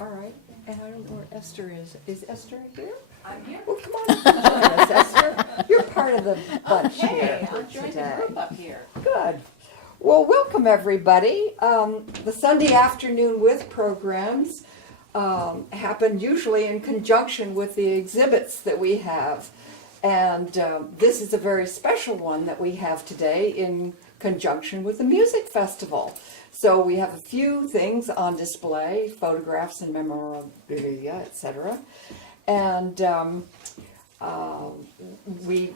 All right, and I don't know where Esther is. Is Esther here? I'm here. Well, come on, join us, Esther. You're part of the bunch Okay, here I'll join the today. group up here. Good. Well, welcome everybody. The Sunday afternoon with programs happen usually in conjunction with the exhibits that we have. And this is a very special one that we have today in conjunction with the music festival. So we have a few things on display, photographs and memorabilia, etc. And we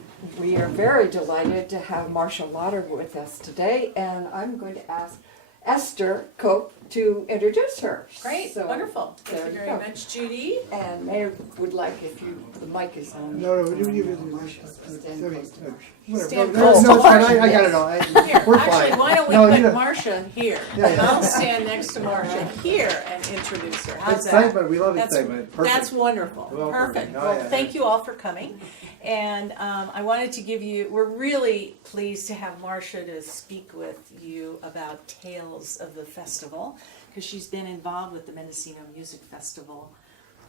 are very delighted to have Marcia Lauder with us today, and I'm going to ask Esther Cope to introduce her. Great, So, wonderful. there Thank you you very go. much, Judy. And Mayor would like if the mic is on. No, Marcia, stand close to Marcia. Stand no, close no, to it's fine. Marcia. I got it all. Here, We're actually, fine. why don't we No, put you know- Marcia here? Yeah, yeah. I'll stand next to Marcia here and introduce her. How's that? Excitement. We love That's- excitement. Perfect. That's wonderful. Well, Perfect. perfect. Oh, Well, yeah. thank you all for coming. And I wanted to give you, we're really pleased to have Marcia to speak with you about Tales of the Festival, because she's been involved with the Mendocino Music Festival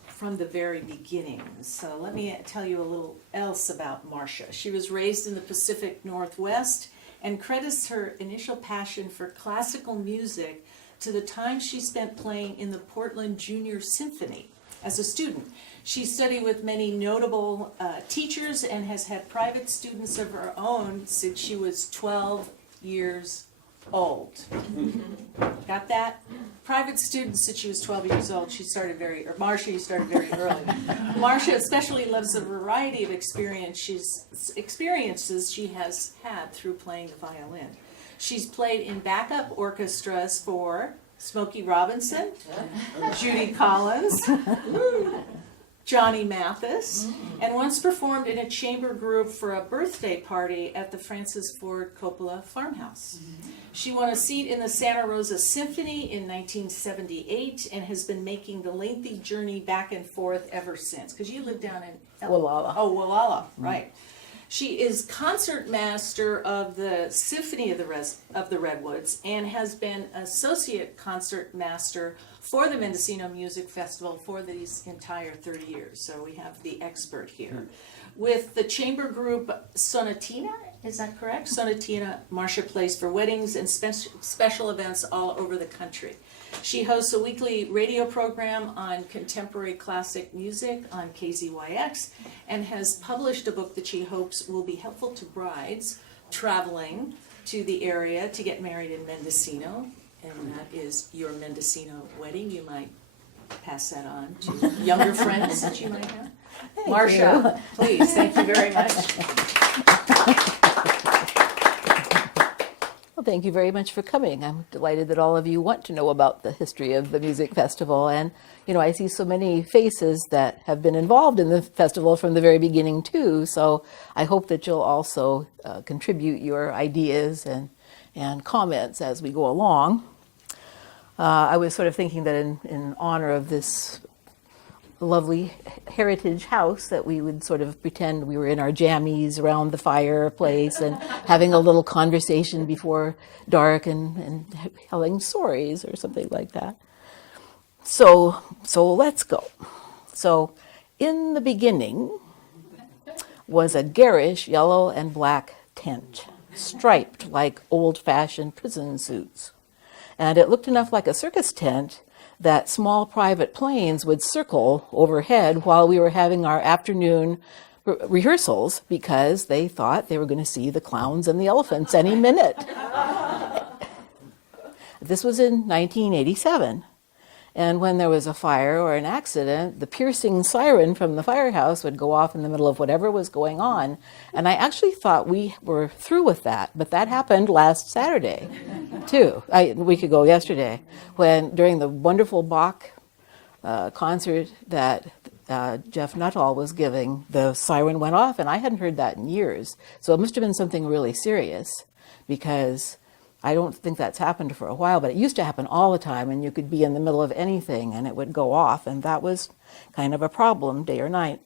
from the very beginning. So let me tell you a little else about Marcia. She was raised in the Pacific Northwest and credits her initial passion for classical music to the time she spent playing in the Portland Junior Symphony as a student. She studied with many notable teachers and has had private students of her own since she was 12 years old. Got that? Private students since she was 12 years old. Marcia started very early. Marcia especially loves the variety of experiences she has had through playing the violin. She's played in backup orchestras for Smokey Robinson, Judy Collins, Johnny Mathis, and once performed in a chamber group for a birthday party at the Francis Ford Coppola farmhouse. She won a seat in the Santa Rosa Symphony in 1978 and has been making the lengthy journey back and forth ever since. Because you live down in Wallala. Oh, Wallala, right. She is concertmaster of the Symphony of the Redwoods and has been associate concertmaster for the Mendocino Music Festival for these entire 30 years. So we have the expert here. With the chamber group Sonatina, is that correct? Sonatina, Marcia plays for weddings and special events all over the country. She hosts a weekly radio program on contemporary classic music on KZYX and has published a book that she hopes will be helpful to brides traveling to the area to get married in Mendocino. And that is Your Mendocino Wedding. You might pass that on to younger friends that you might have. Marcia, please, thank you very much. Well, thank you very much for coming. I'm delighted that all of you want to know about the history of the music festival. And, you know, I see so many faces that have been involved in the festival from the very beginning, too. So I hope that you'll also contribute your ideas and comments as we go along. I was sort of thinking that in honor of this lovely heritage house that we would sort of pretend we were in our jammies around the fireplace and having a little conversation before dark and telling stories or something like that. So let's go. So in the beginning was a garish yellow and black tent, striped like old-fashioned prison suits. And it looked enough like a circus tent that small private planes would circle overhead while we were having our afternoon rehearsals because they thought they were going to see the clowns and the elephants any minute. This was in 1987. And when there was a fire or an accident, the piercing siren from the firehouse would go off in the middle of whatever was going on. And I actually thought we were through with that, but that happened last Saturday, too, a week ago yesterday, when during the wonderful Bach concert that Jeff Nuttall was giving, the siren went off, and I hadn't heard that in years. So it must have been something really serious, because I don't think that's happened for a while, but it used to happen all the time, and you could be in the middle of anything and it would go off, and that was kind of a problem, day or night.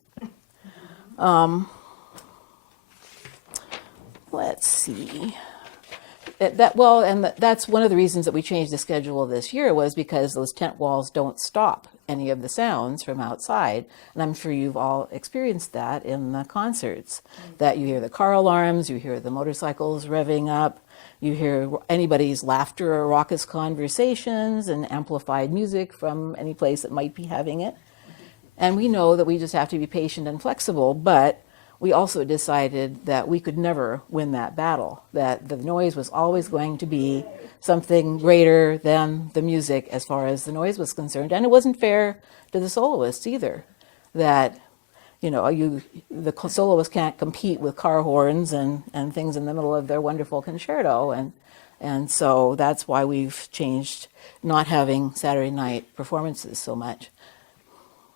Let's see. That's one of the reasons that we changed the schedule this year, was because those tent walls don't stop any of the sounds from outside. And I'm sure you've all experienced that in the concerts, that you hear the car alarms, you hear the motorcycles revving up, you hear anybody's laughter or raucous conversations and amplified music from any place that might be having it. And we know that we just have to be patient and flexible, but we also decided that we could never win that battle, that the noise was always going to be something greater than the music as far as the noise was concerned. And it wasn't fair to the soloists either, that the soloists can't compete with car horns and things in the middle of their wonderful concerto. And so that's why we've changed not having Saturday night performances so much.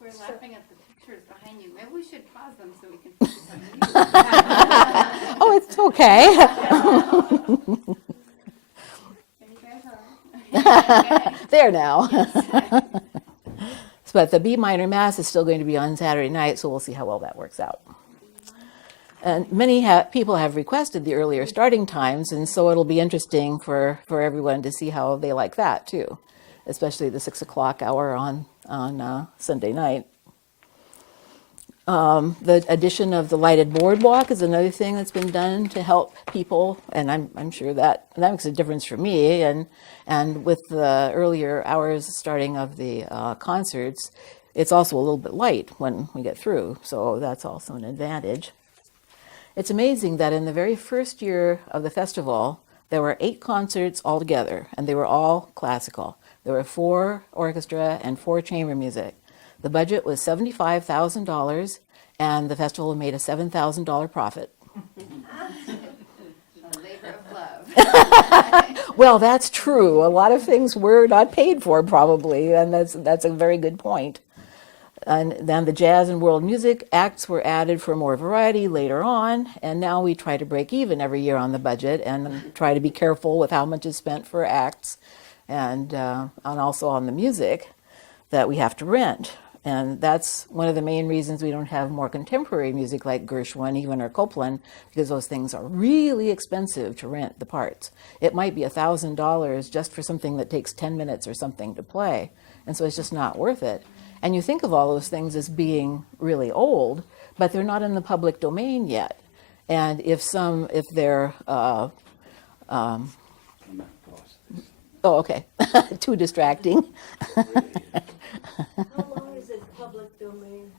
We're laughing at the pictures behind you. Maybe we should pause them so we can focus on you. Oh, it's okay. There you guys are. There now. But the B minor mass is still going to be on Saturday night, so we'll see how well that works out. And many people have requested the earlier starting times, and so it'll be interesting for everyone to see how they like that too, especially the 6 o'clock hour on Sunday night. The addition of the lighted boardwalk is another thing that's been done to help people, and I'm sure that makes a difference for me. And with the earlier hours starting of the concerts, it's also a little bit light when we get through, so that's also an advantage. It's amazing that in the very first year of the festival, there were 8 concerts altogether, and they were all classical. There were 4 orchestra and 4 chamber music. The budget was $75,000, and the festival made a $7,000 profit. A labor of love. Well, that's true. A lot of things were not paid for, probably, and that's a very good point. And then the jazz and world music acts were added for more variety later on, and now we try to break even every year on the budget and try to be careful with how much is spent for acts and also on the music that we have to rent. And that's one of the main reasons we don't have more contemporary music like Gershwin, even, or Copland, because those things are really expensive to rent the parts. It might be $1,000 just for something that takes 10 minutes or something to play, and so it's just not worth it. And you think of all those things as being really old, but they're not in the public domain yet. And if they're oh, okay, too distracting. How long is it public domain?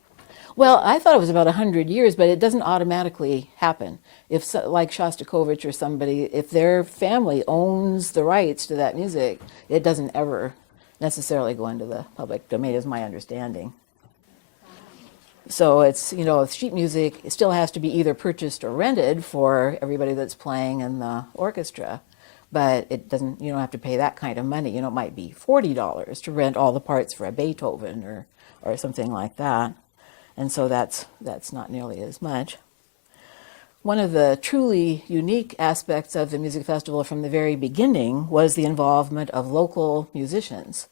Well, I thought it was about 100 years, but it doesn't automatically happen. If, like Shostakovich or somebody, if their family owns the rights to that music, it doesn't ever necessarily go into the public domain, is my understanding. So it's, sheet music, it still has to be either purchased or rented for everybody that's playing in the orchestra. But it doesn't, you don't have to pay that kind of money. It might be $40 to rent all the parts for a Beethoven or something like that. And so that's not nearly as much. One of the truly unique aspects of the music festival from the very beginning was the involvement of local musicians,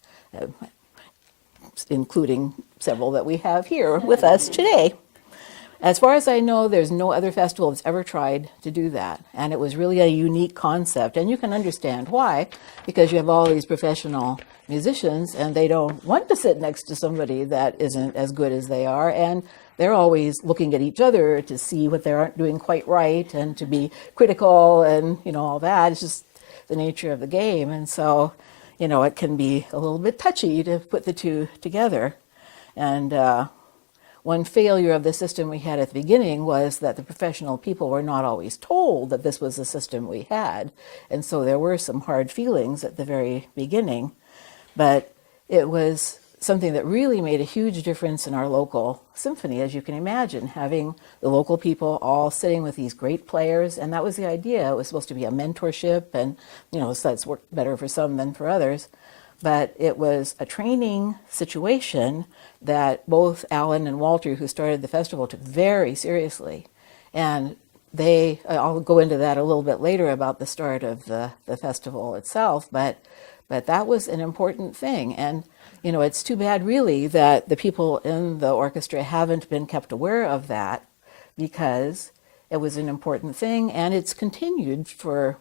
including several that we have here with us today. As far as I know, there's no other festival that's ever tried to do that. And it was really a unique concept. And you can understand why, because you have all these professional musicians and they don't want to sit next to somebody that isn't as good as they are. And they're always looking at each other to see what they aren't doing quite right and to be critical and, all that. It's just the nature of the game. And so, it can be a little bit touchy to put the two together. And one failure of the system we had at the beginning was that the professional people were not always told that this was the system we had. And so there were some hard feelings at the very beginning. But it was something that really made a huge difference in our local symphony, as you can imagine, having the local people all sitting with these great players. And that was the idea. It was supposed to be a mentorship, and, so that's worked better for some than for others. But it was a training situation that both Alan and Walter, who started the festival, took very seriously. And I'll go into that a little bit later about the start of the festival itself, but that was an important thing. And, it's too bad really that the people in the orchestra haven't been kept aware of that, because it was an important thing, and it's continued for,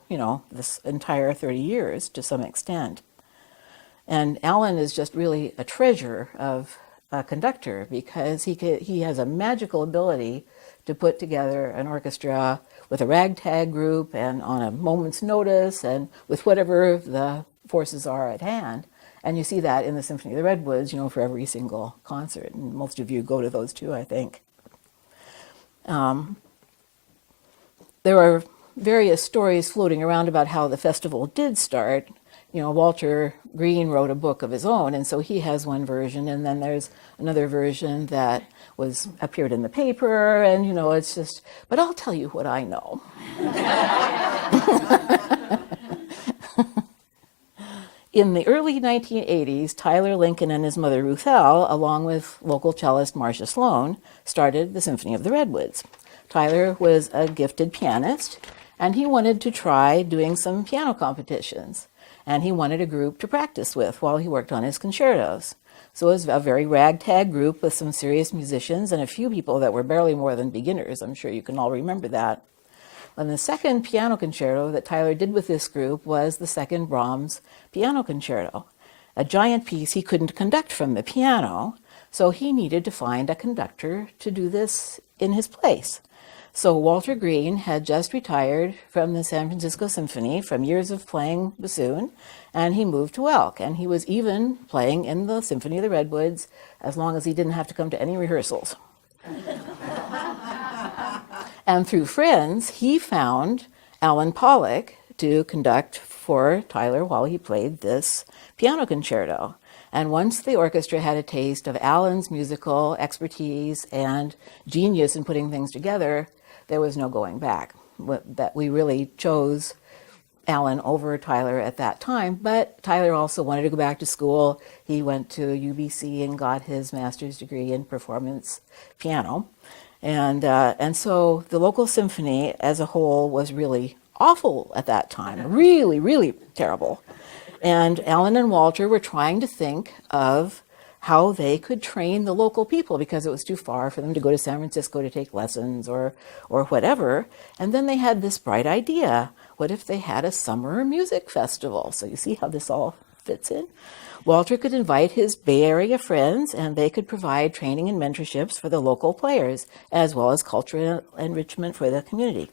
this entire 30 years to some extent. And Alan is just really a treasure of a conductor because he has a magical ability to put together an orchestra with a ragtag group and on a moment's notice and with whatever the forces are at hand. And you see that in the Symphony of the Redwoods, for every single concert. And most of you go to those too, I think. There are various stories floating around about how the festival did start. Walter Green wrote a book of his own, and so he has one version, and then there's another version that appeared in the paper, and it's just, but I'll tell you what I know. In the early 1980s, Tyler Lincoln and his mother Ruth L., along with local cellist Marcia Sloan, started the Symphony of the Redwoods. Tyler was a gifted pianist, and he wanted to try doing some piano competitions. And he wanted a group to practice with while he worked on his concertos. So it was a very ragtag group with some serious musicians and a few people that were barely more than beginners. I'm sure you can all remember that. And the second piano concerto that Tyler did with this group was the second Brahms piano concerto, a giant piece he couldn't conduct from the piano, so he needed to find a conductor to do this in his place. So Walter Green had just retired from the San Francisco Symphony from years of playing bassoon, and he moved to Elk, and he was even playing in the Symphony of the Redwoods as long as he didn't have to come to any rehearsals. And through friends, he found Alan Pollock to conduct for Tyler while he played this piano concerto. And once the orchestra had a taste of Alan's musical expertise and genius in putting things together, there was no going back. That we really chose Alan over Tyler at that time, but Tyler also wanted to go back to school. He went to UBC and got his master's degree in performance piano. And so the local symphony as a whole was really awful at that time, really, really terrible. And Alan and Walter were trying to think of how they could train the local people because it was too far for them to go to San Francisco to take lessons or whatever. And then they had this bright idea. What if they had a summer music festival? So you see how this all fits in? Walter could invite his Bay Area friends, and they could provide training and mentorships for the local players, as well as cultural enrichment for the community.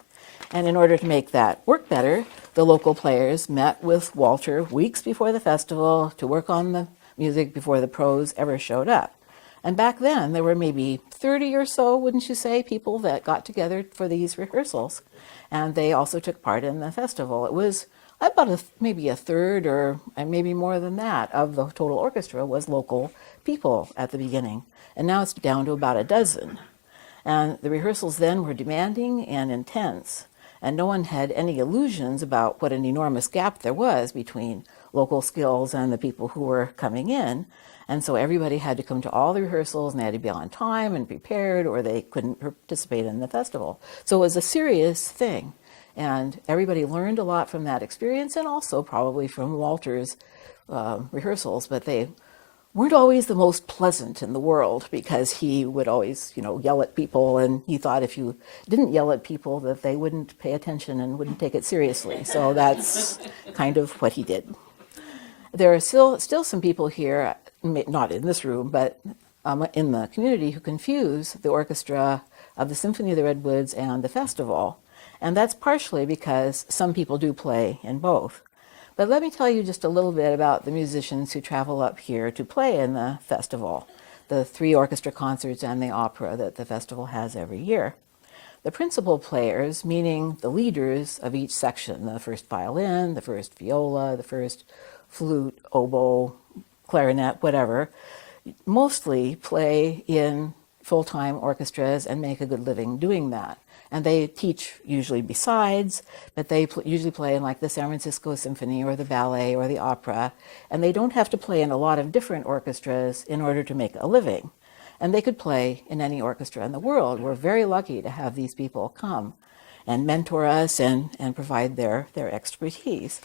And in order to make that work better, the local players met with Walter weeks before the festival to work on the music before the pros ever showed up. And back then, there were maybe 30 or so, wouldn't you say, people that got together for these rehearsals. And they also took part in the festival. It was about maybe a third or maybe more than that of the total orchestra was local people at the beginning. And now it's down to about a dozen. And the rehearsals then were demanding and intense. And no one had any illusions about what an enormous gap there was between local skills and the people who were coming in. And so everybody had to come to all the rehearsals and they had to be on time and prepared or they couldn't participate in the festival. So it was a serious thing. And everybody learned a lot from that experience and also probably from Walter's rehearsals, but they weren't always the most pleasant in the world because he would always, yell at people, and he thought if you didn't yell at people that they wouldn't pay attention and wouldn't take it seriously. So that's kind of what he did. There are still some people here, not in this room, but in the community who confuse the orchestra of the Symphony of the Redwoods and the festival. And that's partially because some people do play in both. But let me tell you just a little bit about the musicians who travel up here to play in the festival, the 3 orchestra concerts and the opera that the festival has every year. The principal players, meaning the leaders of each section, the first violin, the first viola, the first flute, oboe, clarinet, whatever, mostly play in full-time orchestras and make a good living doing that. And they teach usually besides, but they usually play in like the San Francisco Symphony or the ballet or the opera. And they don't have to play in a lot of different orchestras in order to make a living. And they could play in any orchestra in the world. We're very lucky to have these people come and mentor us and provide their expertise.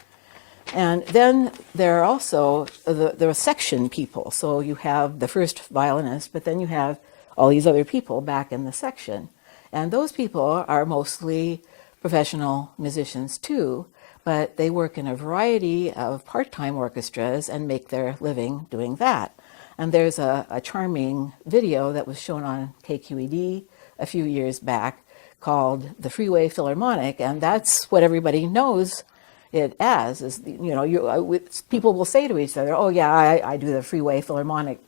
And then there are also the section people. So you have the first violinist, but then you have all these other people back in the section. And those people are mostly professional musicians too, but they work in a variety of part-time orchestras and make their living doing that. And there's a charming video that was shown on KQED a few years back called the Freeway Philharmonic, and that's what everybody knows it as. Is, you know, people will say to each other, "Oh yeah, I do the Freeway Philharmonic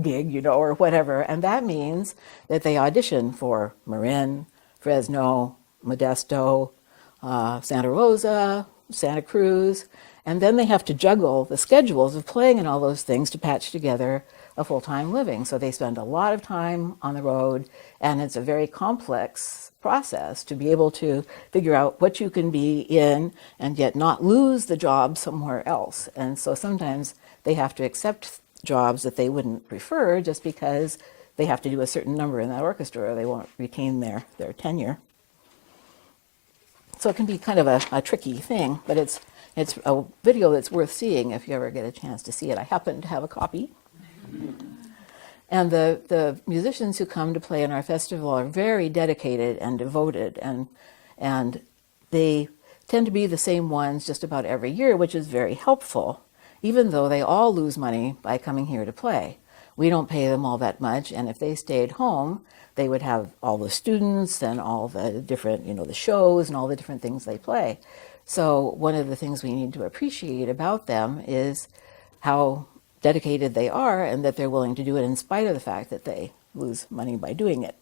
gig," you know, or whatever, and that means that they audition for Marin, Fresno, Modesto, Santa Rosa, Santa Cruz, and then they have to juggle the schedules of playing in all those things to patch together a full-time living. So they spend a lot of time on the road, and it's a very complex process to be able to figure out what you can be in and yet not lose the job somewhere else. And so sometimes they have to accept jobs that they wouldn't prefer just because they have to do a certain number in that orchestra or they won't retain their tenure. So it can be kind of a tricky thing, but it's a video that's worth seeing if you ever get a chance to see it. I happen to have a copy. And the musicians who come to play in our festival are very dedicated and devoted, and they tend to be the same ones just about every year, which is very helpful, even though they all lose money by coming here to play. We don't pay them all that much, and if they stayed home, they would have all the students and all the different, you know, the shows and all the different things they play. So one of the things we need to appreciate about them is how dedicated they are and that they're willing to do it in spite of the fact that they lose money by doing it.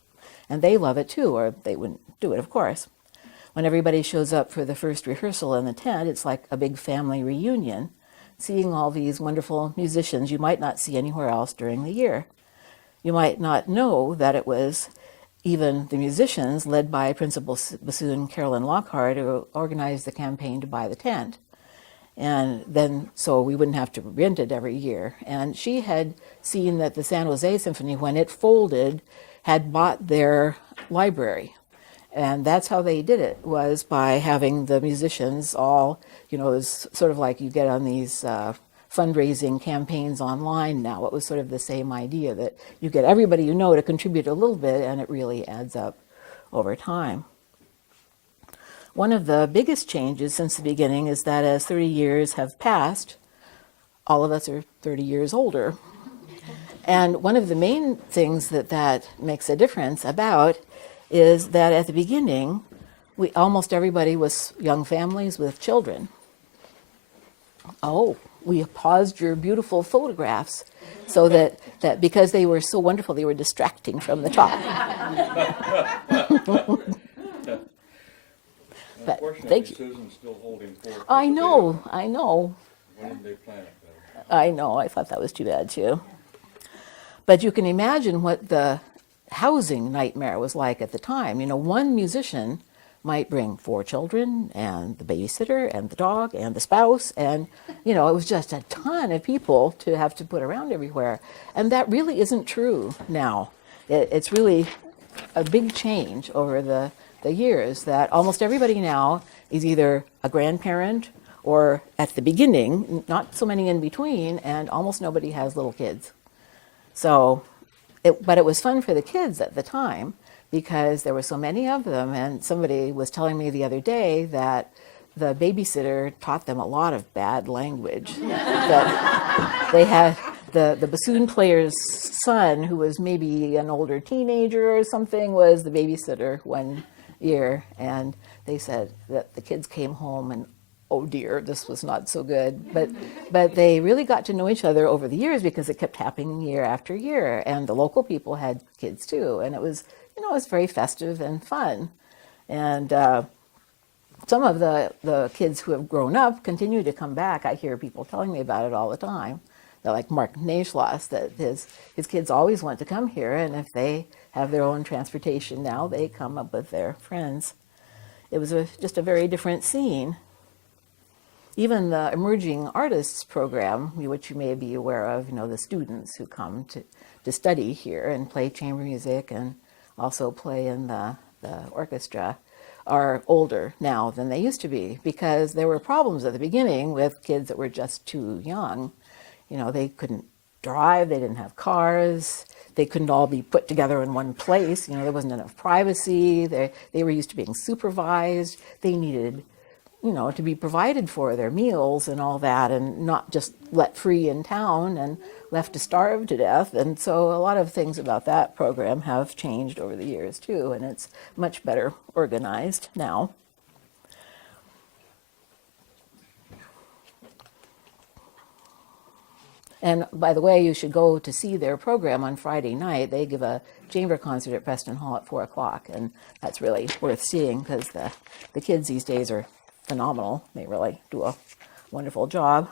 And they love it too, or they wouldn't do it, of course. When everybody shows up for the first rehearsal in the tent, it's like a big family reunion, seeing all these wonderful musicians you might not see anywhere else during the year. You might not know that it was even the musicians, led by Principal Bassoon Carolyn Lockhart, who organized the campaign to buy the tent. And then, so we wouldn't have to rent it every year. And she had seen that the San Jose Symphony, when it folded, had bought their library. And that's how they did it, was by having the musicians all, you know, it was sort of like you get on these fundraising campaigns online now. It was sort of the same idea that you get everybody you know to contribute a little bit, and it really adds up over time. One of the biggest changes since the beginning is that as 30 years have passed, all of us are 30 years older. And one of the main things that makes a difference about is that at the beginning, almost everybody was young families with children. Oh, we paused your beautiful photographs so that because they were so wonderful, they were distracting from the top. But thank you. Susan's still holding forth. I know. When did they plan it, though? I know. I thought that was too bad too. But you can imagine what the housing nightmare was like at the time. You know, one musician might bring 4 children and the babysitter and the dog and the spouse, and you know, it was just a ton of people to have to put around everywhere. And that really isn't true now. It's really a big change over the years, that almost everybody now is either a grandparent or at the beginning, not so many in between, and almost nobody has little kids. So, but it was fun for the kids at the time because there were so many of them, and somebody was telling me the other day that the babysitter taught them a lot of bad language. That they had the bassoon player's son, who was maybe an older teenager or something, was the babysitter one year, and they said that the kids came home and, oh dear, this was not so good. But they really got to know each other over the years because it kept happening year after year, and the local people had kids too, and it was, you know, it was very festive and fun. And some of the kids who have grown up continue to come back. I hear people telling me about it all the time. They're like Mark Naishloss, that his kids always want to come here, and if they have their own transportation now, they come up with their friends. It was just a very different scene. Even the Emerging Artists program, which you may be aware of, you know, the students who come to study here and play chamber music and also play in the orchestra, are older now than they used to be, because there were problems at the beginning with kids that were just too young. You know, they couldn't drive, they didn't have cars, they couldn't all be put together in one place. You know, there wasn't enough privacy, they were used to being supervised, they needed to be provided for, their meals and all that, and not just let free in town and left to starve to death. And so a lot of things about that program have changed over the years too, and it's much better organized now. And by the way, you should go to see their program on Friday night. They give a chamber concert at Preston Hall at 4 o'clock, and that's really worth seeing because the kids these days are phenomenal. They really do a wonderful job.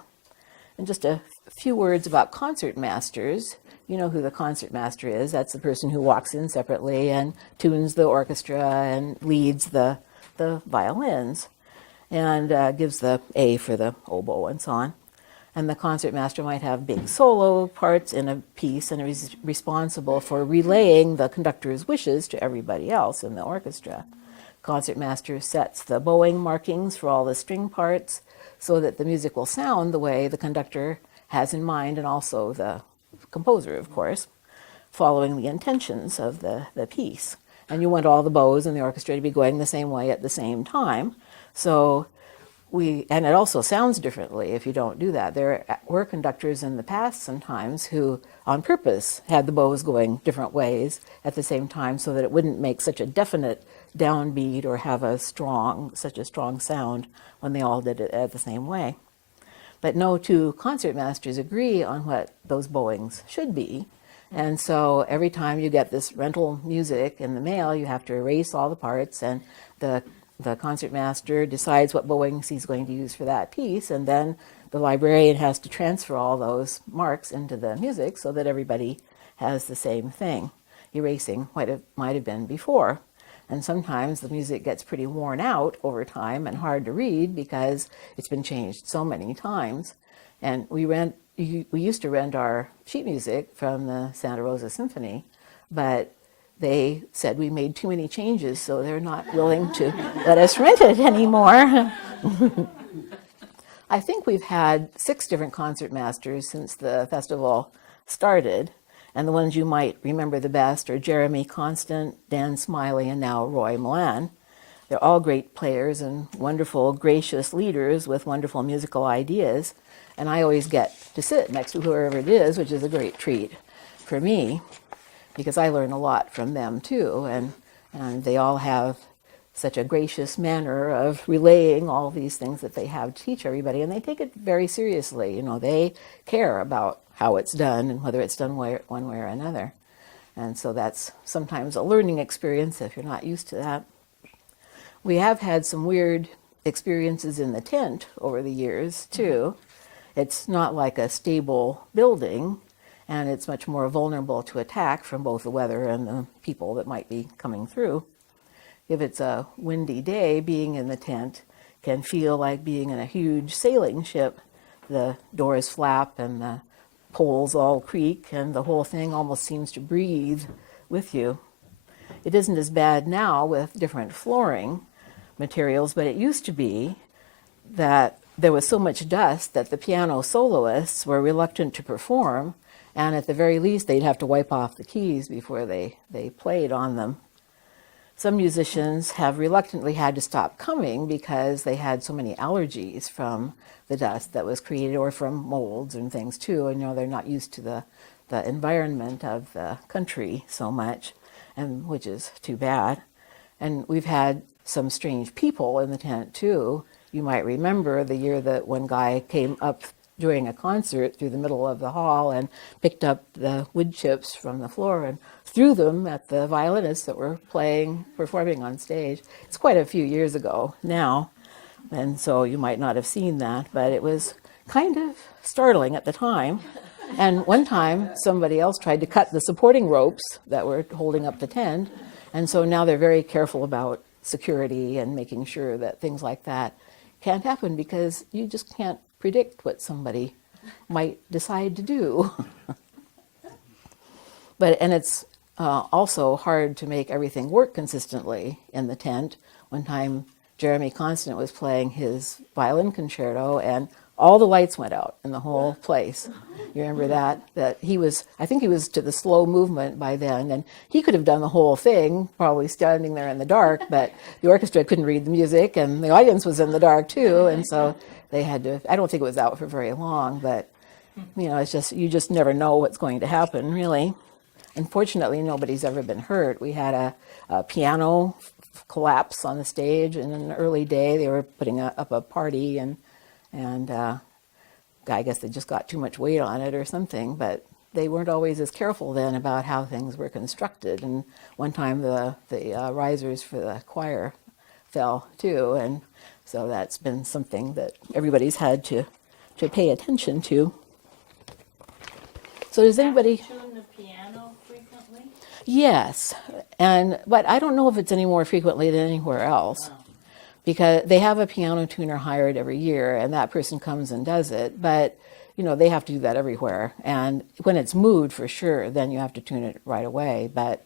And just a few words about concertmasters. You know who the concertmaster is. That's the person who walks in separately and tunes the orchestra and leads the violins and gives the A for the oboe and so on. And the concertmaster might have big solo parts in a piece and is responsible for relaying the conductor's wishes to everybody else in the orchestra. Concertmaster sets the bowing markings for all the string parts so that the music will sound the way the conductor has in mind, and also the composer, of course, following the intentions of the piece. And you want all the bows in the orchestra to be going the same way at the same time. So and it also sounds differently if you don't do that. There were conductors in the past sometimes who, on purpose, had the bows going different ways at the same time so that it wouldn't make such a definite downbeat or have such a strong sound when they all did it at the same way. But no two concertmasters agree on what those bowings should be. And so every time you get this rental music in the mail, you have to erase all the parts, and the concertmaster decides what bowings he's going to use for that piece, and then the librarian has to transfer all those marks into the music so that everybody has the same thing, erasing what it might have been before. And sometimes the music gets pretty worn out over time and hard to read because it's been changed so many times. And we used to rent our sheet music from the Santa Rosa Symphony, but they said we made too many changes, so they're not willing to let us rent it anymore. I think we've had 6 different concertmasters since the festival started, and the ones you might remember the best are Jeremy Constant, Dan Smiley, and now Roy Milan. They're all great players and wonderful, gracious leaders with wonderful musical ideas, and I always get to sit next to whoever it is, which is a great treat for me, because I learn a lot from them too, and they all have such a gracious manner of relaying all these things that they have to teach everybody, and they take it very seriously. You know, they care about how it's done and whether it's done one way or another. And so that's sometimes a learning experience if you're not used to that. We have had some weird experiences in the tent over the years too. It's not like a stable building, and it's much more vulnerable to attack from both the weather and the people that might be coming through. If it's a windy day, being in the tent can feel like being in a huge sailing ship. The doors flap and the poles all creak, and the whole thing almost seems to breathe with you. It isn't as bad now with different flooring materials, but it used to be that there was so much dust that the piano soloists were reluctant to perform, and at the very least they'd have to wipe off the keys before they played on them. Some musicians have reluctantly had to stop coming because they had so many allergies from the dust that was created, or from molds and things too, and they're not used to the environment of the country so much, and which is too bad. And we've had some strange people in the tent too. You might remember the year that one guy came up during a concert through the middle of the hall and picked up the wood chips from the floor and threw them at the violinists that were performing on stage. It's quite a few years ago now, and so you might not have seen that, but it was kind of startling at the time. And one time somebody else tried to cut the supporting ropes that were holding up the tent, and so now they're very careful about security and making sure that things like that can't happen, because you just can't predict what somebody might decide to do. And it's also hard to make everything work consistently in the tent. One time Jeremy Constant was playing his violin concerto, and all the lights went out in the whole place. You remember that? I think he was to the slow movement by then, and he could have done the whole thing, probably standing there in the dark, but the orchestra couldn't read the music, and the audience was in the dark too, and so they had to, I don't think it was out for very long, but, it's just, you just never know what's going to happen, really. Unfortunately, nobody's ever been hurt. We had a piano collapse on the stage in an early day. They were putting up a party, and I guess they just got too much weight on it or something, but they weren't always as careful then about how things were constructed. And one time the risers for the choir fell too, and so that's been something that everybody's had to pay attention to. So does anybody? Tune the piano frequently? Yes, but I don't know if it's any more frequently than anywhere else, because they have a piano tuner hired every year, and that person comes and does it. But they have to do that everywhere, and when it's moved, for sure, then you have to tune it right away. But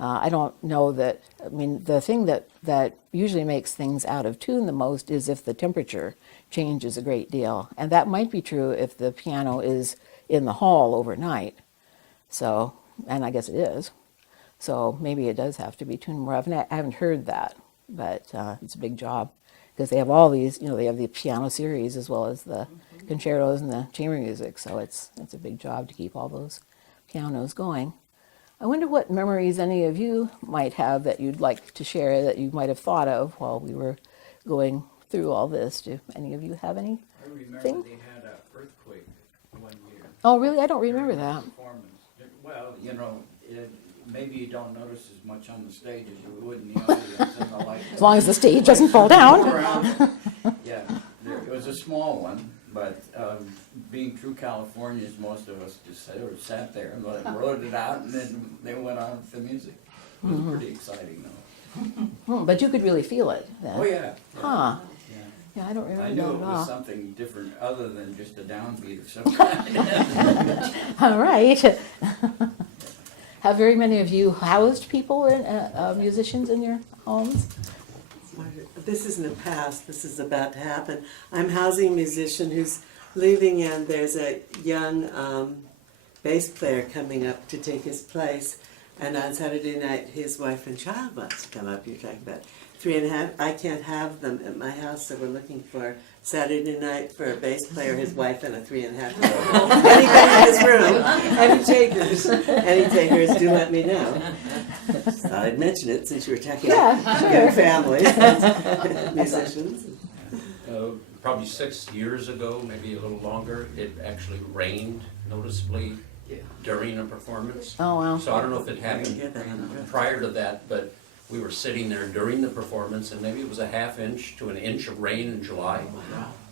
I don't know that. I mean, the thing that usually makes things out of tune the most is if the temperature changes a great deal, and that might be true if the piano is in the hall overnight. So, and I guess it is. So maybe it does have to be tuned more often. I haven't heard that, but it's a big job because they have all these, they have the piano series as well as the concertos and the chamber music. So it's a big job to keep all those pianos going. I wonder what memories any of you might have that you'd like to share that you might have thought of while we were going through all this. Do any of you have any? I remember Thing? they had an earthquake one year. Oh, really? I don't remember during the that. performance. Well, maybe you don't notice as much on the stage as you would in the audience and the light. As long as the stage doesn't fall down. Yeah, it was a small one, but being true Californians, most of us just sat there and wrote it out, and then they went on with the music. It was pretty exciting, though. But you could really feel it then. Oh, yeah. Huh. Yeah. Yeah, I don't remember I that knew at it was all. something different other than just a downbeat of some kind. All right. Have very many of you housed people, musicians in your homes? This isn't a past, this is about to happen. I'm housing a musician who's leaving, and there's a young bass player coming up to take his place. And on Saturday night, his wife and child wants to come up. You're talking about 3.5. I can't have them at my house, so we're looking for Saturday night for a bass player, his wife, and a 3.5-year-old. Anybody in this room? Any takers, do let me know. Thought I'd mention it since you were talking about young families and musicians. Probably 6 years ago, maybe a little longer, it actually rained noticeably during a performance. Oh, wow. So I don't know if it I didn't happened get that on the record. prior to that, but we were sitting there during the performance, and maybe it was a half inch to an inch of rain in July.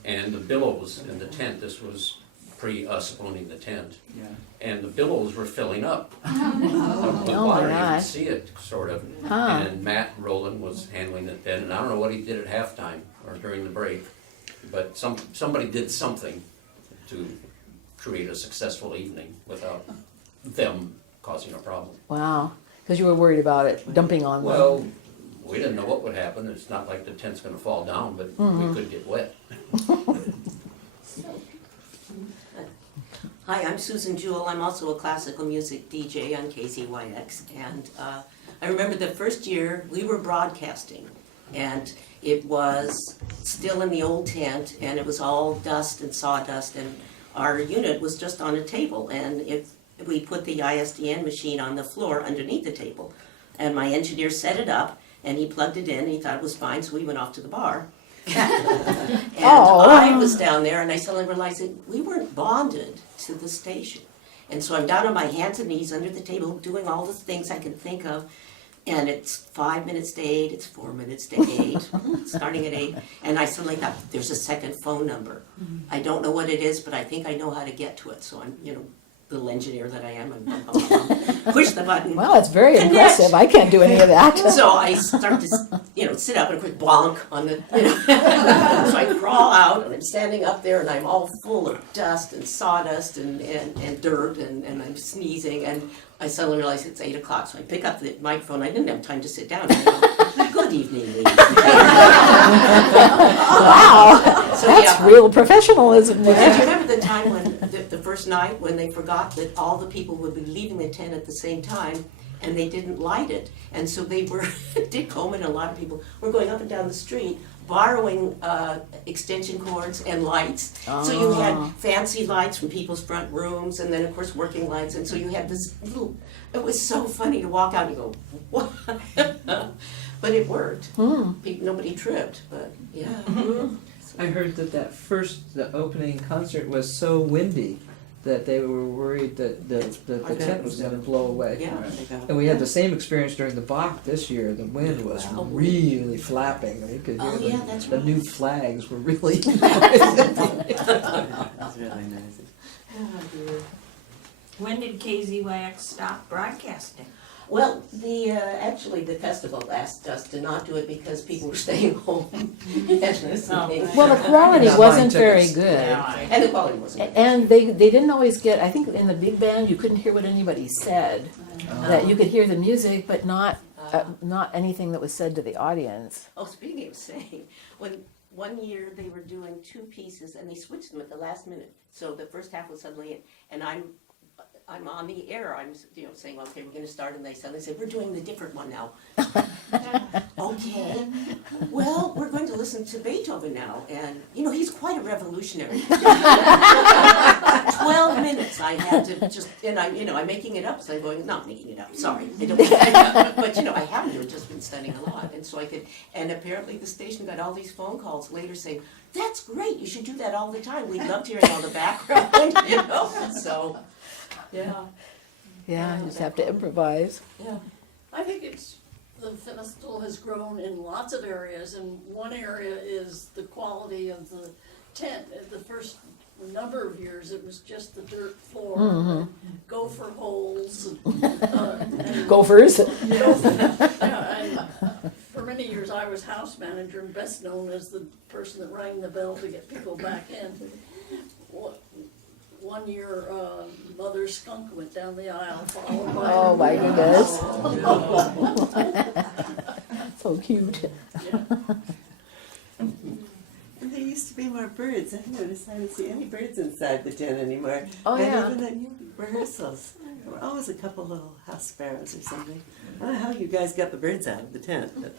And the billows in the tent, this was pre us owning the tent, Yeah. and the billows were filling up. Of the Oh, my water, you could gosh. see it, sort of. Huh. And Matt Rowland was handling it then, and I don't know what he did at halftime or during the break, but somebody did something to create a successful evening without them causing a problem. Wow. Because you were worried about it dumping on them. Well, we didn't know what would happen. It's not like the tent's gonna fall down, but we could get wet. Hi, I'm Susan Jewell. I'm also a classical music DJ on KZYX. And I remember the first year we were broadcasting, and it was still in the old tent, and it was all dust and sawdust, and our unit was just on a table, and we put the ISDN machine on the floor underneath the table. And my engineer set it up, and he plugged it in, and he thought it was fine, so we went off to the bar. And I was down there, and I suddenly realized that we weren't bonded to the station. And so I'm down on my hands and knees under the table doing all the things I can think of. And it's 5 minutes to 8, it's 4 minutes to 8, starting at 8. And I suddenly thought, there's a second phone number. I don't know what it is, but I think I know how to get to it. So I'm, little engineer that I am, and push the button. Wow, that's very Connect. impressive. I can't do any of that. So I start to, sit up and a quick bonk on the, So I crawl out, and I'm standing up there, and I'm all full of dust and sawdust and dirt, and I'm sneezing, and I suddenly realize it's 8 o'clock, so I pick up the microphone. I didn't have time to sit down. Good evening, ladies. Wow, So, that's yeah. real professionalism Well, do there. you remember the time when, the first night, when they forgot that all the people would be leaving the tent at the same time, and they didn't light it? And so they were, Dick Coleman and a lot of people were going up and down the street, borrowing extension cords and lights. So you had fancy lights from people's front rooms, and then of course working lights, and so you had this little, it was so funny to walk out and go, what? But it worked. Nobody tripped, but yeah. I heard that the opening concert was so windy that they were worried that the tent was gonna blow away. Yeah. And we had the same experience during the Bach this year. The wind was really flapping. You could hear Oh, yeah, that's the right. new flags were really. That's really nice. When did KZYX stop broadcasting? Well, actually, the festival asked us to not do it because people were staying home and listening. Well, the quality Yeah, wasn't buying very tickets. good. And the quality wasn't good. And they didn't always get, I think in the big band, you couldn't hear what anybody said. That you could hear the music, but not anything that was said to the audience. Oh, speaking of saying, when one year they were doing two pieces and they switched them at the last minute. So the first half was suddenly in, and I'm on the air. I'm saying, okay, we're going to start, and they suddenly said, we're doing the different one now. Okay. Well, we're going to listen to Beethoven now, and he's quite a revolutionary. 12 minutes I had to just, and I'm making it up, so I'm going, not making it up, sorry. I don't, but I haven't just been studying a lot, and so I could, and apparently the station got all these phone calls later saying, that's great, you should do that all the time. We loved hearing all the background, so, yeah. Yeah, you just have to improvise. Yeah. I think the festival has grown in lots of areas, and one area is the quality of the tent. The first number of years, it was just the dirt floor, and gopher holes. And Gophers. yeah, and for many years, I was house manager and best known as the person that rang the bell to get people back in. One year, Mother Skunk went down the aisle, followed by Oh my goodness. So cute. And there used to be more birds. I noticed I don't see any birds inside the tent anymore. Oh, and yeah. even at rehearsals, there were always a couple little house sparrows or something. I don't know how you guys got the birds out of the tent. But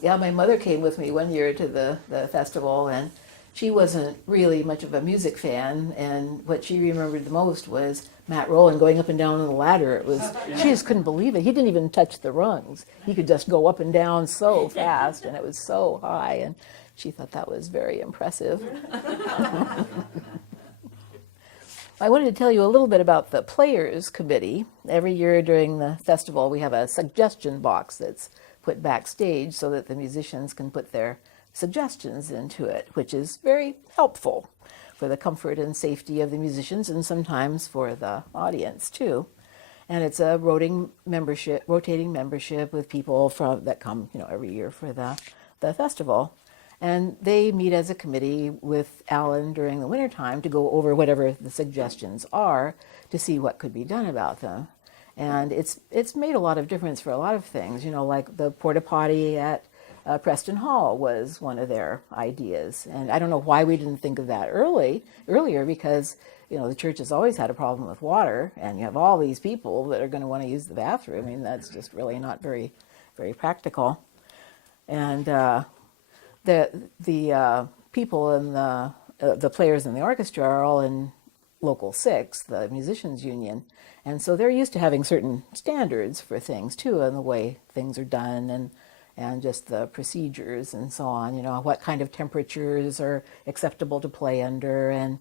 Yeah, my mother came with me one year to the festival, and she wasn't really much of a music fan, and what she remembered the most was Matt Rowland going up and down on the ladder. It was, she just couldn't believe it. He didn't even touch the rungs. He could just go up and down so fast, and it was so high, and she thought that was very impressive. I wanted to tell you a little bit about the Players Committee. Every year during the festival, we have a suggestion box that's put backstage so that the musicians can put their suggestions into it, which is very helpful for the comfort and safety of the musicians and sometimes for the audience too. And it's a rotating membership with people that come every year for the festival. And they meet as a committee with Alan during the wintertime to go over whatever the suggestions are to see what could be done about them. And it's made a lot of difference for a lot of things, like the porta potty at Preston Hall was one of their ideas. And I don't know why we didn't think of that earlier, because the church has always had a problem with water, and you have all these people that are going to want to use the bathroom. I mean, that's just really not very, very practical. And the people and the players in the orchestra are all in Local 6, the musicians union, and so they're used to having certain standards for things too, and the way things are done, and just the procedures and so on. What kind of temperatures are acceptable to play under, and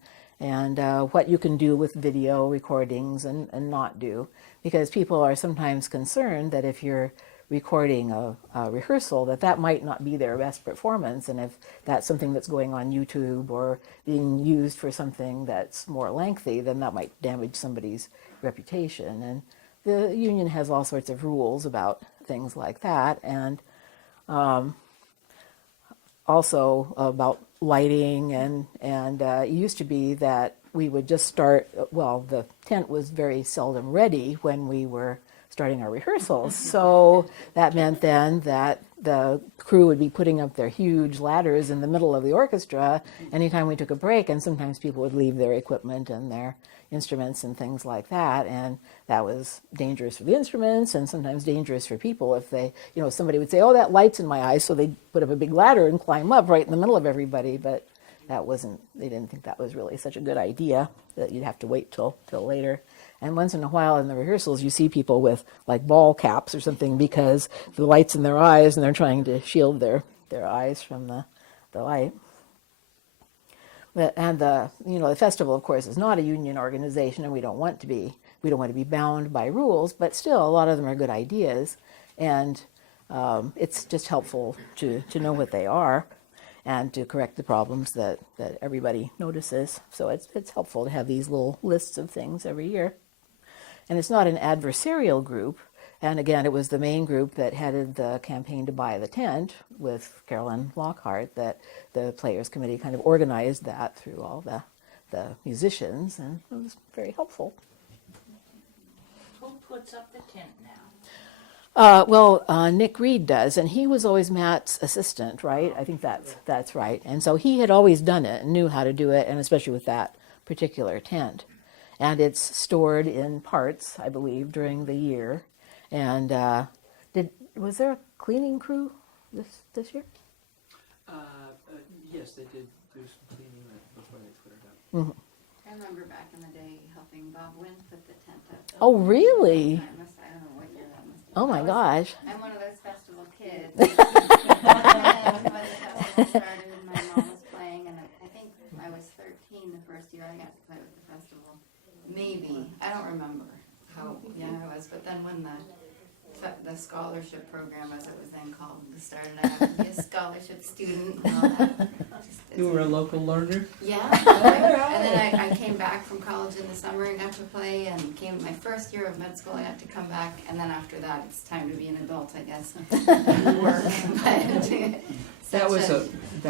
what you can do with video recordings and not do, because people are sometimes concerned that if you're recording a rehearsal, that might not be their best performance, and if that's something that's going on YouTube or being used for something that's more lengthy, then that might damage somebody's reputation. And the union has all sorts of rules about things like that, and also about lighting, and it used to be that we would just start, the tent was very seldom ready when we were starting our rehearsals. So that meant then that the crew would be putting up their huge ladders in the middle of the orchestra anytime we took a break, and sometimes people would leave their equipment and their instruments and things like that, and that was dangerous for the instruments and sometimes dangerous for people if they, somebody would say, oh, that light's in my eye, so they'd put up a big ladder and climb up right in the middle of everybody, but they didn't think that was really such a good idea, that you'd have to wait till later. And once in a while in the rehearsals, you see people with like ball caps or something because the light's in their eyes and they're trying to shield their eyes from the light. And the festival, of course, is not a union organization, and we don't want to be bound by rules, but still a lot of them are good ideas, and it's just helpful to know what they are and to correct the problems that everybody notices. So it's helpful to have these little lists of things every year. And it's not an adversarial group. And again, it was the main group that headed the campaign to buy the tent with Carolyn Lockhart that the Players Committee kind of organized that through all the musicians, and it was very helpful. Who puts up the tent now? Nick Reed does, and he was always Matt's assistant, right? I think that's right. And so he had always done it and knew how to do it, and especially with that particular tent. And it's stored in parts, I believe, during the year. And was there a cleaning crew this year? Yes, they did do some cleaning before they put it up. Mm-hmm. I remember back in the day helping Bob Wynn put the tent up. Oh, really? I don't know what year that must have been. Oh my gosh. I'm one of those festival kids. When the festival started and my mom was playing, and I think I was 13 the first year I got to play with the festival. Maybe. I don't remember how young I was, but then when the scholarship program, as it was then called, started, I got to be a scholarship student and all that. You were a local learner? Yeah. And then I came back from college in the summer and got to play, and came my first year of med school, I got to come back, and then after that it's time to be an adult, I guess, and work. That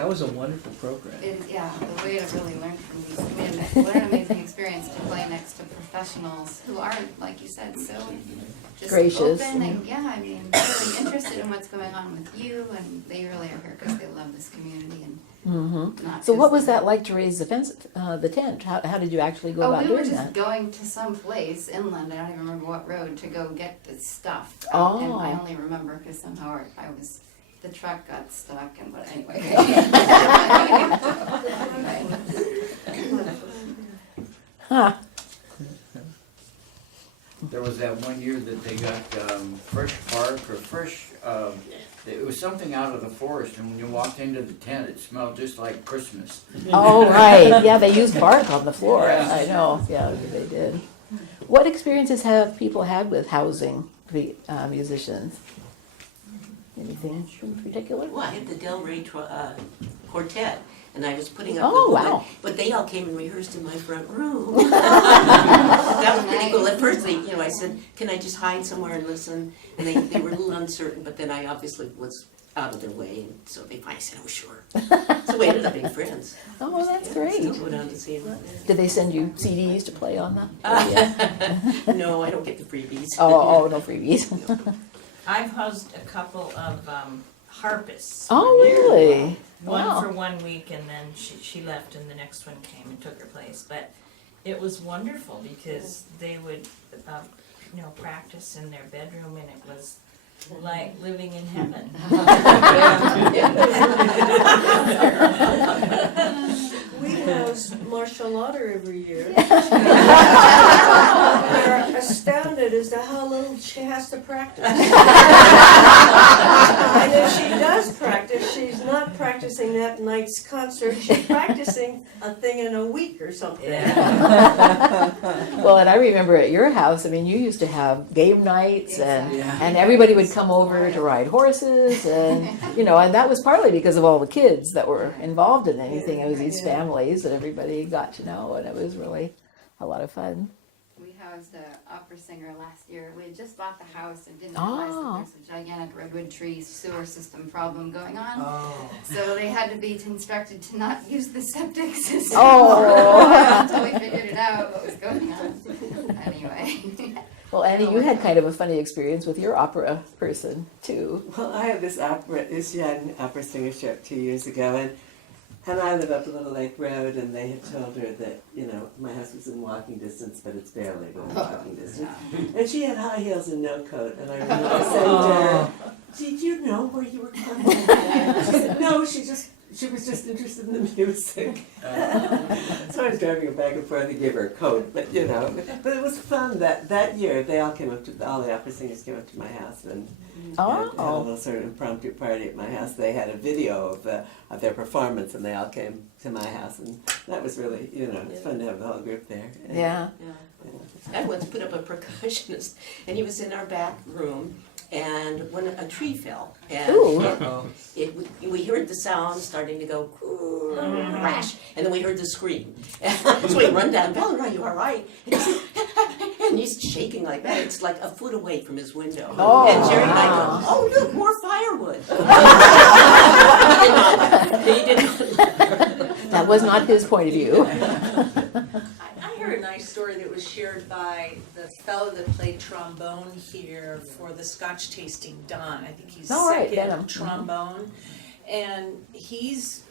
was a wonderful program. The way to really learn from these, what an amazing experience to play next to professionals who are, like you said, so just gracious, open and really interested in what's going on with you, and they really are here because they love this community and not. So what was that like to raise the tent? How did you actually go about we were doing just that? going to some place inland, I don't even remember what road, to go get the stuff. Oh. And I only remember because somehow the truck got stuck, and but anyway. Huh. There was that one year that they got fresh bark or fresh, it was something out of the forest, and when you walked into the tent, it smelled just like Christmas. Oh, right. Yeah, they used bark on the floor. Yeah. I know. Yeah, they did. What experiences have people had with housing the musicians? Anything in particular? Well, I had the Del Rey quartet, and I was putting up Oh, the wow. but they all came and rehearsed in my front room. That was pretty cool. At first, I said, "Can I just hide somewhere and listen?" And they were a little uncertain, but then I obviously was out of their way, and so they finally said, "Oh, sure." So we ended up being friends. Oh, well, that's great. Still go down to see them. Did they send you CDs to play on them? No, I don't get the freebies. Oh, no freebies. I've housed a couple of harpists. Oh, really? One Wow. for 1 week, and then she left, and the next one came and took her place. But it was wonderful because they would, practice in their bedroom, and it was like living in heaven. We house Marcia Lauder every year. We're astounded as to how little she has to practice. And if she does practice, she's not practicing that night's concert, she's practicing a thing in a week or something. Well, and I remember at your house, you used to have game nights, and everybody would come over to ride horses, and and that was partly because of all the kids that were involved in anything. It was these families that everybody got to know, and it was really a lot of fun. We housed an opera singer last year. We had just bought the house and didn't realize that there's a gigantic redwood tree sewer system problem going on. So they had to be instructed to not use the septic system until we figured it out what was going on. Anyway. Well, Annie, you had kind of a funny experience with your opera person too. Well, I had this young opera singer show up 2 years ago, and I live up Little Lake Road, and they had told her that, my house was in walking distance, but it's barely within walking distance. And she had high heels and no coat, and I remember saying to her, did you know where you were coming? She said, no, she was just interested in the music. So I was driving her back and forth and gave her a coat, but but it was fun that year. They all all the opera singers came up to my house and had a little sort of impromptu party at my house. They had a video of their performance, and they all came to my house, and that was really, it's fun to have the whole group there. And, Yeah. I once put up a percussionist, and he was in our back room, and when a tree fell, and we heard the sound starting to go crash, and then we heard the scream. So we run down, Valerie, are you all right? And he's shaking like that. It's like a foot away from his window. Oh, and Jerry and I wow. go, oh look, more firewood. He did not. That was not his point of view. I heard a nice story that was shared by the fellow that played trombone here for the Scotch tasting Don. I think he's second trombone, and he's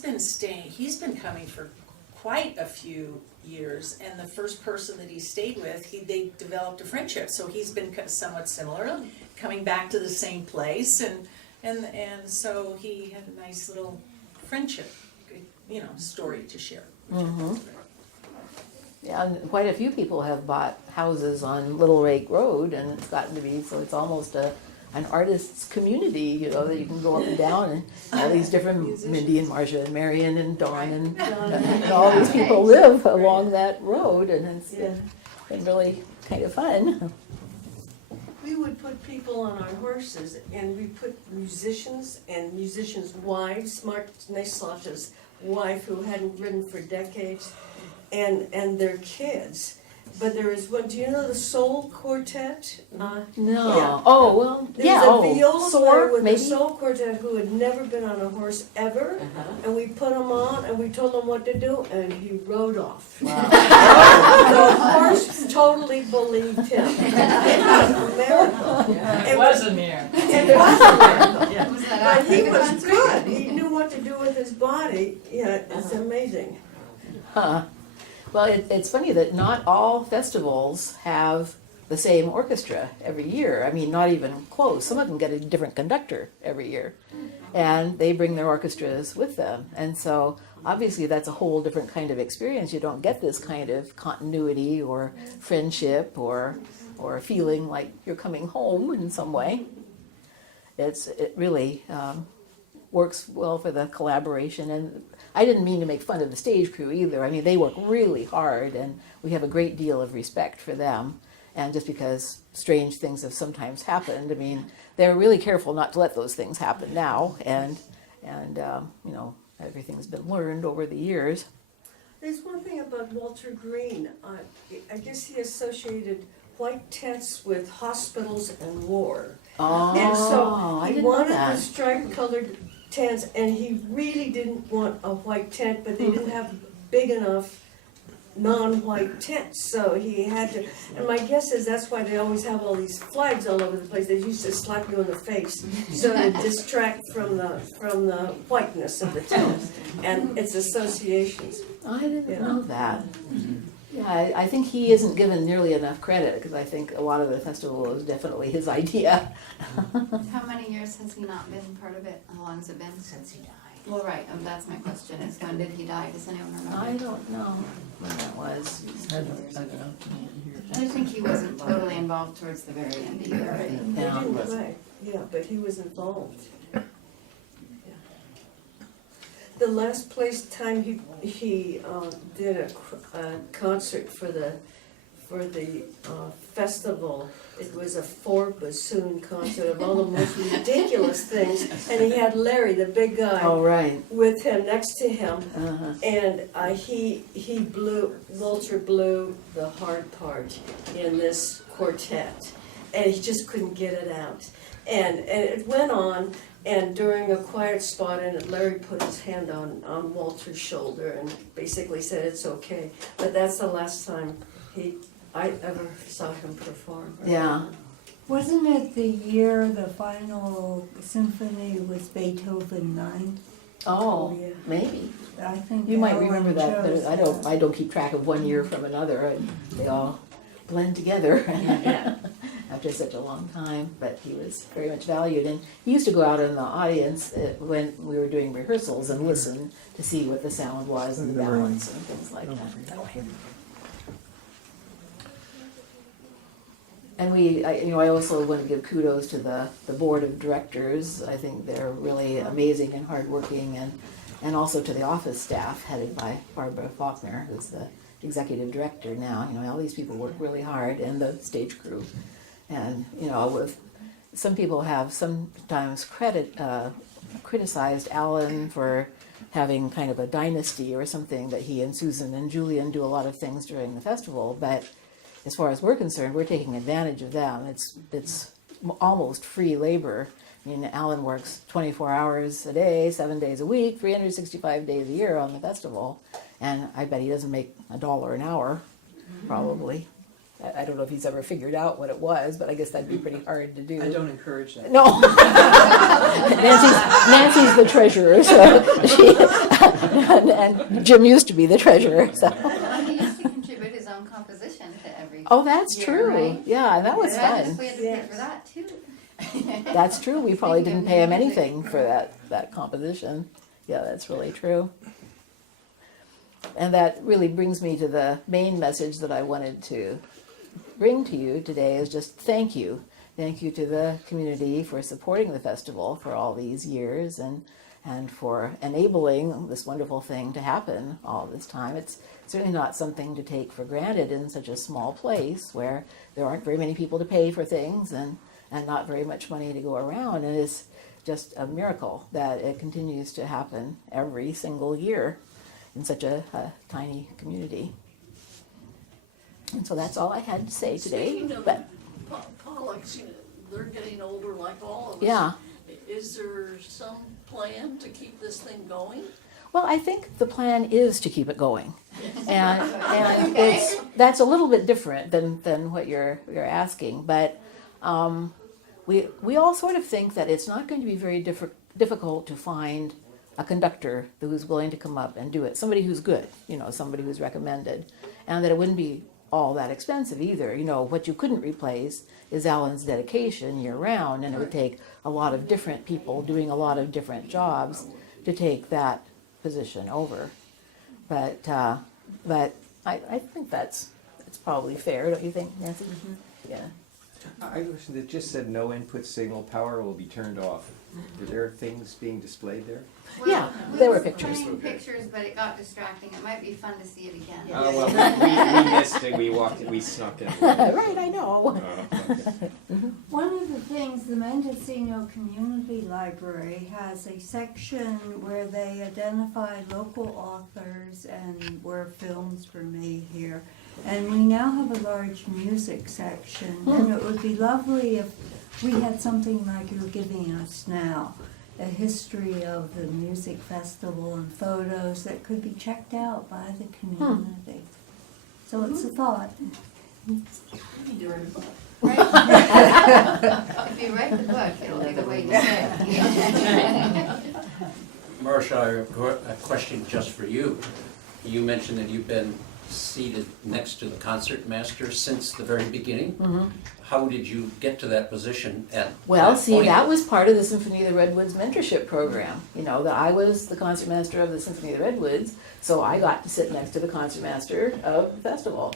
been coming for quite a few years. And the first person that he stayed with, they developed a friendship. So he's been somewhat similar, coming back to the same place, and so he had a nice little friendship, story to share. Mm-hmm. Yeah, and quite a few people have bought houses on Little Lake Road, and it's gotten to be, so it's almost an artist's community, that you can go up and down, and all these different, Mindy and Marcia and Marion and Dawn and all these people live along that road, and it's been really kind of fun. We would put people on our horses, and we put musicians and musicians' wives, Mark Neslot's wife, who hadn't ridden for decades, and their kids. But there is one, do you know the Soul Quartet? No. Yeah. Oh, well, There was a viola Soar, player with maybe? a Soul Quartet who had never been on a horse ever, and we put him on, and we told him what to do, and he rode off. The horse totally believed him. It was a miracle. It wasn't here. It wasn't there. Yeah. Was that But after he the was concert? good. He knew what to do with his body. Yeah, it's amazing. Huh. Well, it's funny that not all festivals have the same orchestra every year. I mean, not even close. Some of them get a different conductor every year, and they bring their orchestras with them. And so, obviously, that's a whole different kind of experience. You don't get this kind of continuity or friendship or feeling like you're coming home in some way. It really works well for the collaboration. And I didn't mean to make fun of the stage crew either. I mean, they work really hard, and we have a great deal of respect for them. And just because strange things have sometimes happened, I mean, they're really careful not to let those things happen now. And everything's been learned over the years. There's one thing about Walter Green. I guess he associated white tents with hospitals and war. Oh, And so I he didn't know wanted the that. striped-colored tents, and he really didn't want a white tent, but they didn't have big enough non-white tents, so he had to. And my guess is that's why they always have all these flags all over the place. They used to slap you in the face so to distract from the whiteness of the tent and its associations. I didn't know that. Yeah, I think he isn't given nearly enough credit, because I think a lot of the festival is definitely his idea. How many years has he not been part of it? How long's it been? Since he died. Well, right, that's my question, is when did he die? Does anyone remember? I don't know when that was. I think he wasn't totally involved towards the very end either, right? They Yeah. didn't play, but he was involved. Yeah. The last time he did a concert for the festival, it was a 4-bassoon concert of all the most ridiculous things, and he had Larry, the big guy, Oh, right. with him, next to him, Uh-huh. and Walter blew the hard part in this quartet, and he just couldn't get it out. And it went on, and during a quiet spot in it, Larry put his hand on Walter's shoulder and basically said, it's okay. But that's the last time I ever saw him perform. Yeah. Wasn't it the year the final symphony was Beethoven 9? Oh, yeah. maybe. I think You might Alan remember that, chose but I don't keep track of one year from another. They all blend together after such a long time. But he was very much valued, and he used to go out in the audience when we were doing rehearsals and listen to see what the sound was and the balance and things like that. And I also want to give kudos to the board of directors. I think they're really amazing and hardworking, and also to the office staff headed by Barbara Faulkner, who's the executive director now. All these people work really hard, and the stage crew. And some people have sometimes criticized Alan for having kind of a dynasty or something, that he and Susan and Julian do a lot of things during the festival, but as far as we're concerned, we're taking advantage of them. It's almost free labor. I mean, Alan works 24 hours a day, 7 days a week, 365 days a year on the festival, and I bet he doesn't make $1 an hour, probably. I don't know if he's ever figured out what it was, but I guess that'd be pretty hard to do. I don't encourage that. No. Nancy's the treasurer, so and Jim used to be the treasurer. So. Well, he used to contribute his own composition to every Oh, that's year, true. right? Yeah, and that was Imagine fun. if we had to pay for that too. That's true. We probably Speaking of didn't pay him music. anything for that composition. Yeah, that's really true. And that really brings me to the main message that I wanted to bring to you today, is just thank you. Thank you to the community for supporting the festival for all these years, and for enabling this wonderful thing to happen all this time. It's certainly not something to take for granted in such a small place where there aren't very many people to pay for things, and not very much money to go around. And it's just a miracle that it continues to happen every single year in such a tiny community. And so that's all I had to say today. Speaking of But Pollocks, they're getting older like all of us. yeah. Is there some plan to keep this thing going? Well, I think the plan is to keep it going, and that's a little bit different than what you're asking. But we all sort of think that it's not going to be very difficult to find a conductor who's willing to come up and do it. Somebody who's good, somebody who's recommended, and that it wouldn't be all that expensive either. What you couldn't replace is Alan's dedication year round, and it would take a lot of different people doing a lot of different jobs to take that position over. But I think that's probably fair, don't you think, Nancy? Mm-hmm. Yeah. I listened, it just said no input signal power will be turned off. Were there things being displayed there? Well, Yeah, we there were were pictures. playing pictures, but it got distracting. It might be fun to see it again. Oh, well, we missed it, we snuck in. Right, I know. One of the things, the Mendocino Community Library has a section where they identify local authors and where films were made here. And we now have a large music section, and it would be lovely if we had something like you're giving us now, a history of the music festival and photos that could be checked out by the community. So it's a thought. Need to write a book. If you write the book, it'll be the way you say it. Marcia, I have a question just for you. You mentioned that you've been seated next to the concertmaster since the very beginning. Mm-hmm. How did you get to that position at Well, that see, point? that was part of the Symphony of the Redwoods mentorship program. That I was the concertmaster of the Symphony of the Redwoods, so I got to sit next to the concertmaster of the festival.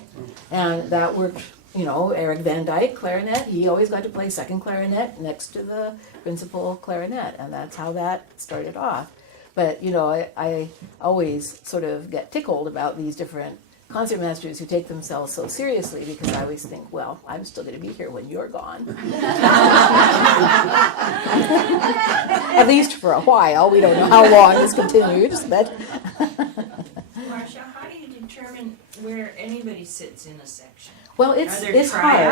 And that worked, Eric Van Dyke, clarinet, he always got to play second clarinet next to the principal clarinet, and that's how that started off. But, I always sort of get tickled about these different concertmasters who take themselves so seriously, because I always think, well, I'm still going to be here when you're gone. At least for a while. We don't know how long this continues, but Marcia, how do you determine where anybody sits in a section? well, Are it's there hard.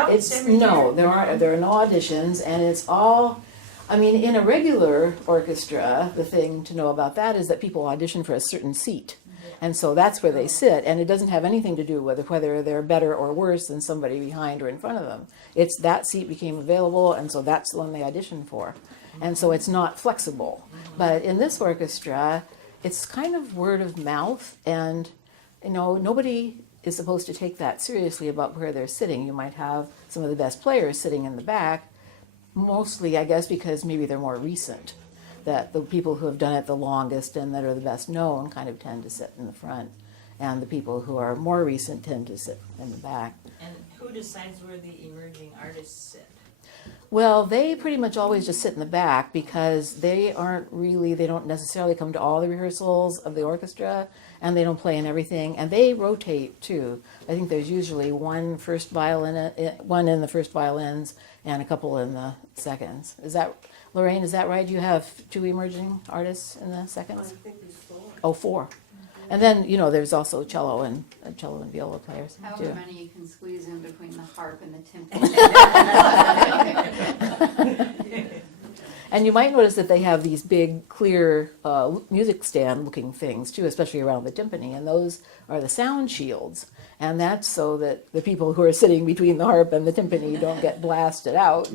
tryouts every year? There are no auditions, and it's all. I mean, in a regular orchestra, the thing to know about that is that people audition for a certain seat. And so that's where they sit, and it doesn't have anything to do with whether they're better or worse than somebody behind or in front of them. It's that seat became available, and so that's the one they auditioned for. And so it's not flexible. But in this orchestra, it's kind of word of mouth, and nobody is supposed to take that seriously about where they're sitting. You might have some of the best players sitting in the back, mostly, I guess, because maybe they're more recent. That the people who have done it the longest and that are the best known kind of tend to sit in the front, and the people who are more recent tend to sit in the back. And who decides where the emerging artists sit? Well, they pretty much always just sit in the back because they don't necessarily come to all the rehearsals of the orchestra, and they don't play in everything, and they rotate too. I think there's usually one in the first violins and a couple in the seconds. Lorraine, is that right? You have 2 emerging artists in the seconds? I think there's 4. Oh, 4. And then, there's also cello and viola players However too. many you can squeeze in between the harp and the timpani. And you might notice that they have these big, clear music stand looking things too, especially around the timpani, and those are the sound shields. And that's so that the people who are sitting between the harp and the timpani don't get blasted out.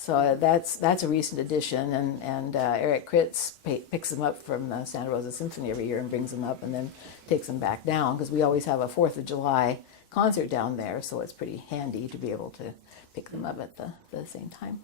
So that's a recent addition, and Eric Kritz picks them up from the Santa Rosa Symphony every year and brings them up and then takes them back down, because we always have a 4th of July concert down there, so it's pretty handy to be able to pick them up at the same time.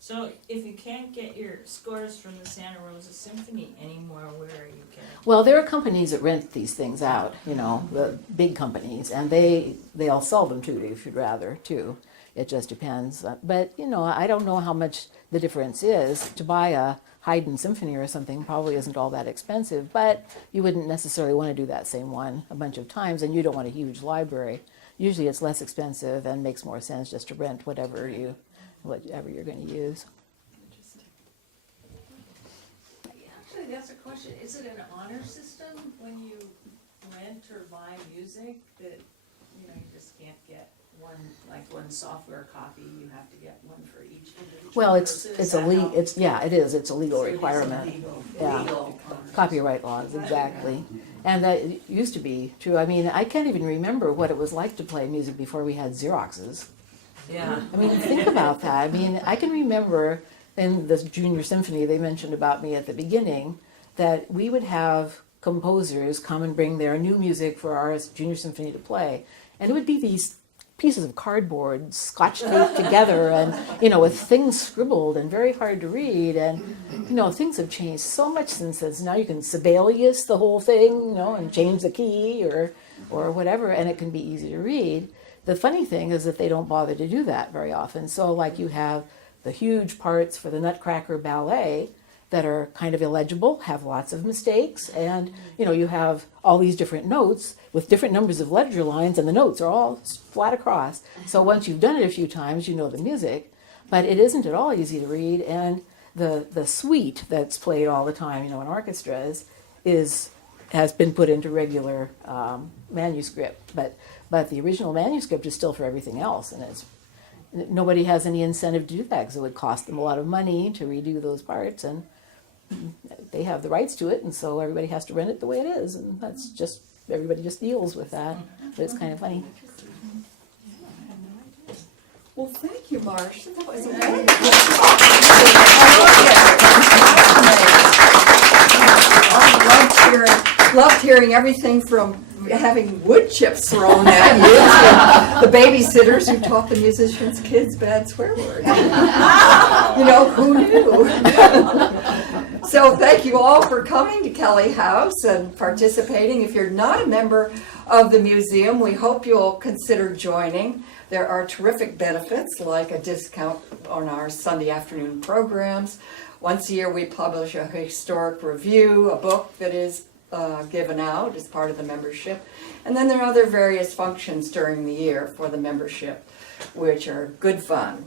So if you can't get your scores from the Santa Rosa Symphony anymore, where are you getting? Well, there are companies that rent these things out, the big companies, and they'll sell them to you if you'd rather too. It just depends. But, I don't know how much the difference is. To buy a Haydn symphony or something probably isn't all that expensive, but you wouldn't necessarily want to do that same one a bunch of times, and you don't want a huge library. Usually it's less expensive and makes more sense just to rent whatever you're going to use. Actually, that's a question. Is it an honor system when you rent or buy music that, you just can't get one software copy, you have to get one for each individual Well, person? it's a legal requirement. Legal. Copyright laws, exactly. And that used to be true. I mean, I can't even remember what it was like to play music before we had Xeroxes. Yeah. I mean, think about that. I mean, I can remember in the junior symphony they mentioned about me at the beginning that we would have composers come and bring their new music for our junior symphony to play. And it would be these pieces of cardboard scotch taped together and, with things scribbled and very hard to read. And, things have changed so much since then. So now you can Sibelius the whole thing, and change the key or whatever, and it can be easy to read. The funny thing is that they don't bother to do that very often. So like you have the huge parts for the Nutcracker Ballet that are kind of illegible, have lots of mistakes, and you have all these different notes with different numbers of ledger lines, and the notes are all flat across. So once you've done it a few times, you know the music, but it isn't at all easy to read. And the suite that's played all the time, in orchestras, has been put into regular manuscript, but the original manuscript is still for everything else, and nobody has any incentive to do that because it would cost them a lot of money to redo those parts, and they have the rights to it, and so everybody has to rent it the way it is, and everybody just deals with that. But it's kind of funny. Well, thank you, Marsh. That was I loved hearing everything from having wood chips thrown at you to the babysitters who taught the musicians' kids bad swear words. Who knew? So thank you all for coming to Kelly House and participating. If you're not a member of the museum, we hope you'll consider joining. There are terrific benefits like a discount on our Sunday afternoon programs. Once a year we publish a historic review, a book that is given out as part of the membership. And then there are other various functions during the year for the membership, which are good fun.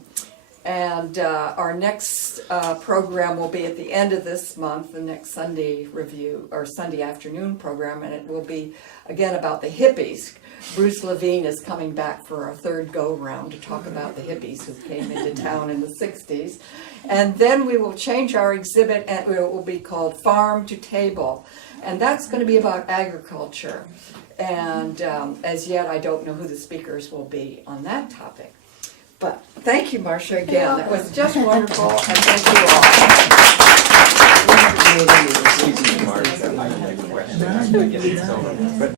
And our next program will be at the end of this month, the next Sunday review, or Sunday afternoon program, and it will be, again, about the hippies. Bruce Levine is coming back for our third go-round to talk about the hippies who came into town in the 60s. And then we will change our exhibit, and it will be called Farm to Table. and that's going to be about agriculture. And as yet, I don't know who the speakers will be on that topic. But thank you, Marcia, again. It was just wonderful, and thank you all. Mark, I have a question. I get it, so, but